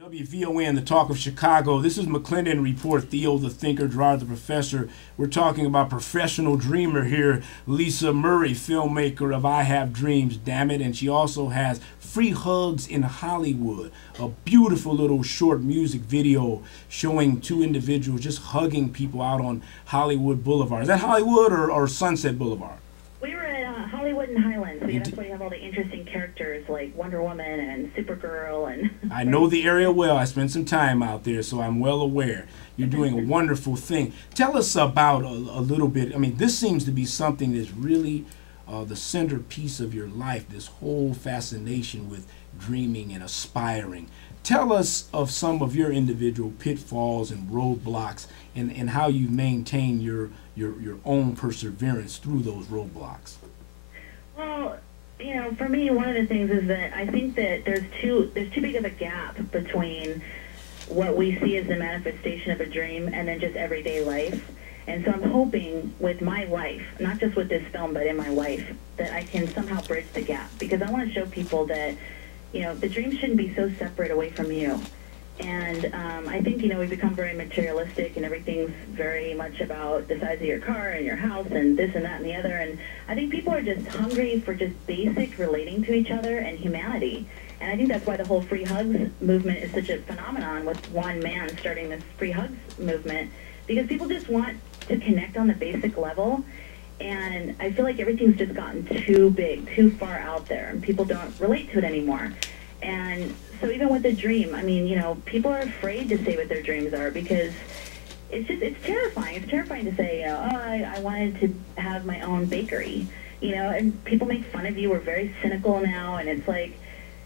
WVON, the Talk of Chicago. This is McClendon Report. Theo, the thinker, Gerard, the professor. We're talking about professional dreamer here, Lisa Murray, filmmaker of I Have Dreams Dammit, and she also has Free Hugs in Hollywood, a beautiful little short music video showing two individuals just hugging people out on Hollywood Boulevard. Is that Hollywood or Sunset Boulevard? We were at Hollywood and Highlands. So that's where you have all the interesting characters like Wonder Woman and Supergirl. And I know the area well. I spent some time out there, so I'm well aware. You're doing a wonderful thing. Tell us about a little bit. I mean, this seems to be something that's really the centerpiece of your life, this whole fascination with dreaming and aspiring. Tell us of some of your individual pitfalls and roadblocks and how you maintain your own perseverance through those roadblocks. Well, you know, for me, one of the things is that I think that there's too big of a gap between what we see as the manifestation of a dream and then just everyday life. And so I'm hoping with my life, not just with this film, but in my life, that I can somehow bridge the gap. Because I want to show people that, you know, the dream shouldn't be so separate away from you. And I think, you know, we've become very materialistic and everything's very much about the size of your car and your house and this and that and the other. And I think people are just hungry for just basic relating to each other and humanity. And I think that's why the whole free hugs movement is such a phenomenon, with one man starting this free hugs movement, because people just want to connect on the basic level. And I feel like everything's just gotten too big, too far out there, and people don't relate to it anymore. And so even with the dream, I mean, you know, people are afraid to say what their dreams are because it's terrifying. It's terrifying to say, oh, I wanted to have my own bakery, you know, and people make fun of you. We're very cynical now, and it's like,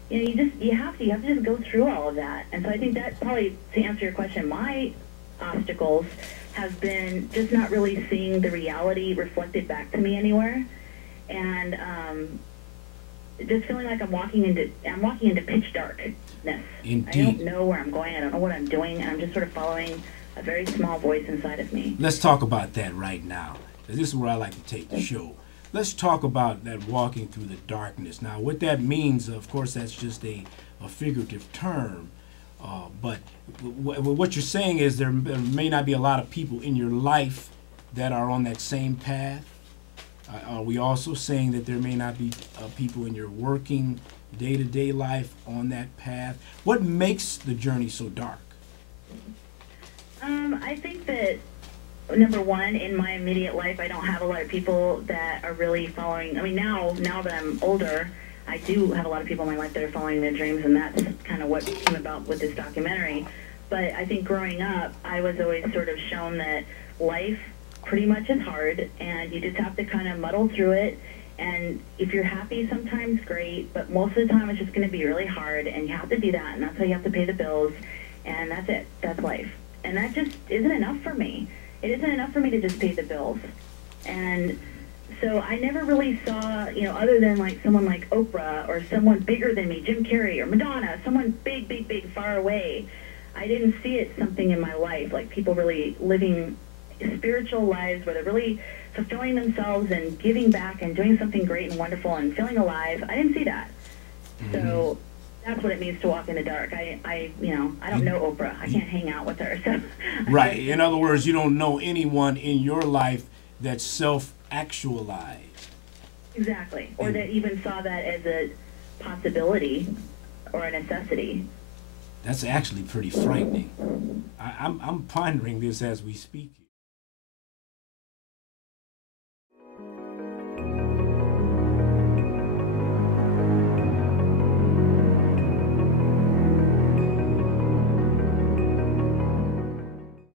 you know, you have to just go through all of that. And so I think that probably, to answer your question, my obstacles have been just not really seeing the reality reflected back to me anywhere, and just feeling like I'm walking into pitch darkness. Indeed. I don't know where I'm going. I don't know what I'm doing, and I'm just sort of following a very small voice inside of me. Let's talk about that right now. This is where I like to take the show. Let's talk about that walking through the darkness. Now, what that means, of course, that's just a figurative term. But what you're saying is there may not be a lot of people in your life that are on that same path. Are we also saying that there may not be people in your working day-to-day life on that path? What makes the journey so dark? I think that, number one, in my immediate life, I don't have a lot of people that are really following. I mean, now that I'm older, I do have a lot of people in my life that are following their dreams, and that's kind of what came about with this documentary. But I think growing up, I was always sort of shown that life pretty much is hard, and you just have to kind of muddle through it. And if you're happy, sometimes great, but most of the time it's just going to be really hard, and you have to do that, and that's how you have to pay the bills, and that's it. That's life. And that just isn't enough for me. It isn't enough for me to just pay the bills. And so I never really saw, you know, other than like someone like Oprah or someone bigger than me, Jim Carrey or Madonna, someone big, big, big, far away, I didn't see it something in my life, like people really living spiritual lives where they're really fulfilling themselves and giving back and doing something great and wonderful and feeling alive. I didn't see that. So that's what it means to walk in the dark. You know, I don't know Oprah. I can't hang out with her. So right. In other words, you don't know anyone in your life that's self-actualized. Exactly. Or that even saw that as a possibility or a necessity. That's actually pretty frightening. I'm pondering this as we speak.